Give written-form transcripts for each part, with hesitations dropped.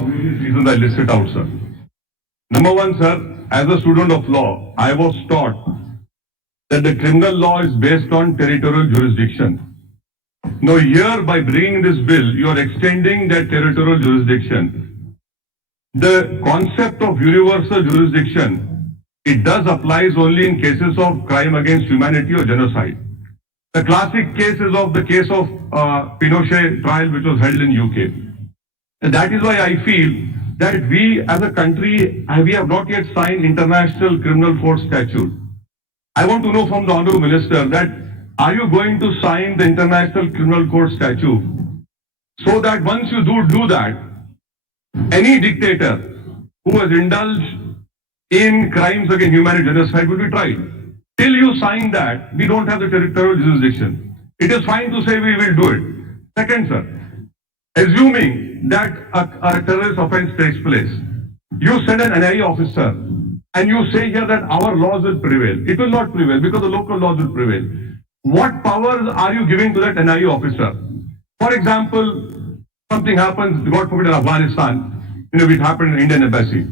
of various reasons I listed out, sir. Number one, sir, as a student of law, I was taught that the criminal law is based on territorial jurisdiction. Now, here, by bringing this bill, you are extending that territorial jurisdiction. The concept of universal jurisdiction, it does applies only in cases of crime against humanity or genocide. The classic case is of the case of Pinochet trial, which was held in UK. And that is why I feel that we as a country, we have not yet signed International Criminal Court Statute. I want to know from the Honourable Minister that are you going to sign the International Criminal Court Statute so that once you do that, any dictator who has indulged in crimes against humanity genocide will be tried. Till you sign that, we don't have the territorial jurisdiction. It is fine to say we will do it. Second, sir, assuming that a terrorist offense takes place, you send an NIA officer and you say here that our laws will prevail. It will not prevail because the local laws will prevail. What powers are you giving to that NIA officer? For example, something happens, God forbid, in Afghanistan, it happened in the Indian embassy.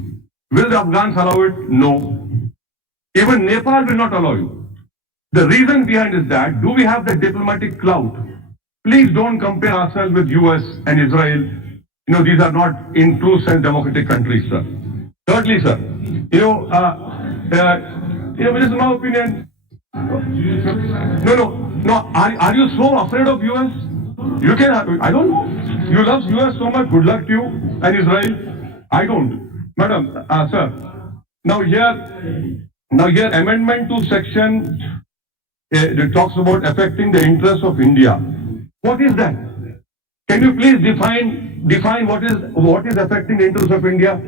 Will the Afghans allow it? No. Even Nepal will not allow you. The reason behind is that, do we have the diplomatic clout? Please don't compare ourselves with US and Israel. These are not in true sense democratic countries, sir. Thirdly, sir, this is my opinion. No. Are you so afraid of US? You can, I don't know. You love US so much. Good luck to you and Israel. I don't. Madam, sir. Now here amendment to section it talks about affecting the interests of India. What is that? Can you please define what is affecting the interests of India?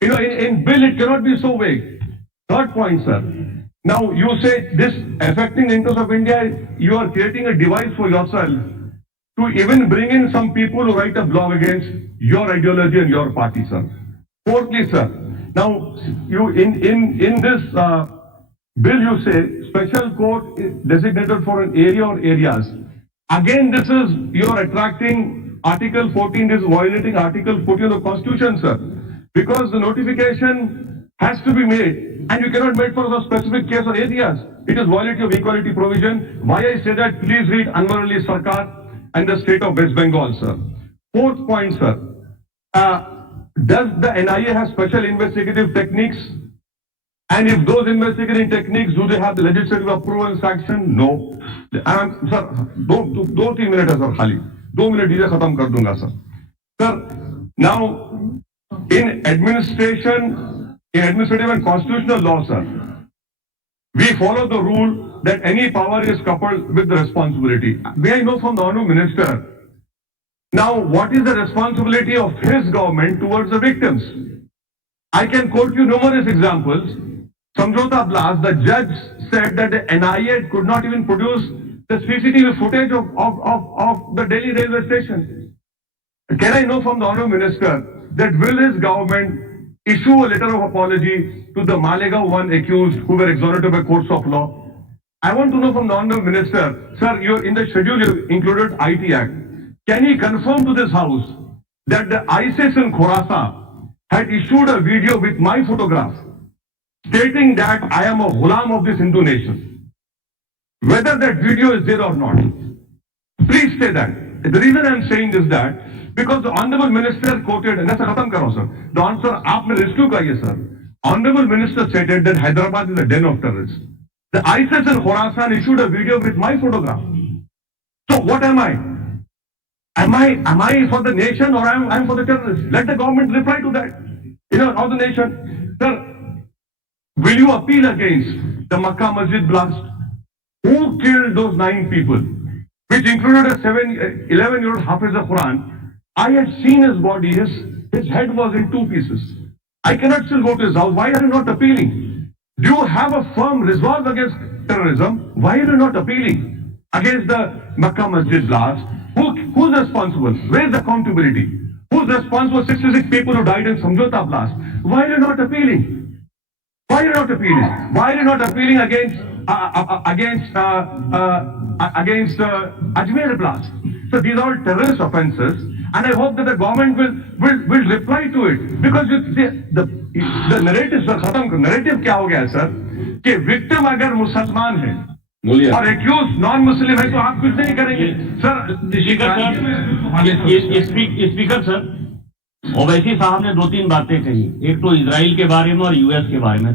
In bill it cannot be so vague. Third point, sir. Now you say this affecting the interests of India, you are creating a device for yourself to even bring in some people who write a blog against your ideology and your party, sir. Fourthly, sir. Now you in this bill you say special court is designated for an area or areas. Again, this is you are attracting Article 14. This is violating Article 14 of the Constitution, sir. Because the notification has to be made, and you cannot make for a specific case or areas. It is violating of equality provision. Why I say that? Please read Anwar Ali Sarkar and the state of West Bengal, sir. Fourth point, sir. Does the NIA have special investigative techniques? And if those investigating techniques, do they have the legislative approval and sanction? No. Sir, 2-3 minutes, sir, khali. 2 minutes, I will khatam kar dunga, sir. Sir, now, in administrative and constitutional law, sir, we follow the rule that any power is coupled with the responsibility. May I know from the Honourable Minister, now what is the responsibility of his government towards the victims? I can quote you numerous examples. Samjhota blast, the judge said that the NIA could not even produce the CCTV footage of the Delhi railway station. Can I know from the Honourable Minister that will his government issue a letter of apology to the Malegaon 1 accused who were exonerated by courts of law? I want to know from the Honourable Minister, sir, in the schedule you included IT Act. Can he confirm to this House that the ISIS in Khorasan had issued a video with my photograph stating that I am a ghulam of this Hindu nation? Whether that video is there or not, please say that. The reason I am saying is that because the Honourable Minister quoted, and that's a khatam karo, sir. The answer, aapne rescue kaiye, sir. Honourable Minister stated that Hyderabad is a den of terrorists. The ISIS in Khorasan issued a video with my photograph. So what am I? Am I for the nation or am I for the terrorists? Let the government reply to that. Of the nation. Sir, will you appeal against the Makkah Masjid blast? Who killed those 9 people? Which included a 11-year-old Hafiz al-Quran. I had seen his body, his head was in 2 pieces. I cannot still go to his house. Why are you not appealing? Do you have a firm resolve against terrorism? Why are you not appealing against the Makkah Masjid blast? Who's responsible? Where is accountability? Who's responsible for 66 people who died in Samjhota blast? Why are you not appealing? Why are you not appealing? Why are you not appealing against Ajmer blast? So these are all terrorist offences. and I hope that the government will reply to it, because the narrative sir खत्म, narrative क्या हो गया है sir कि victim अगर मुसलमान है और एक्यूज नॉन मुस्लिम है तो आप कुछ नहीं करेंगे सर। स्पीकर सर, ओवैसी साहब ने 2-3 बातें कही, एक तो इजराइल के बारे में और यूएस के बारे में।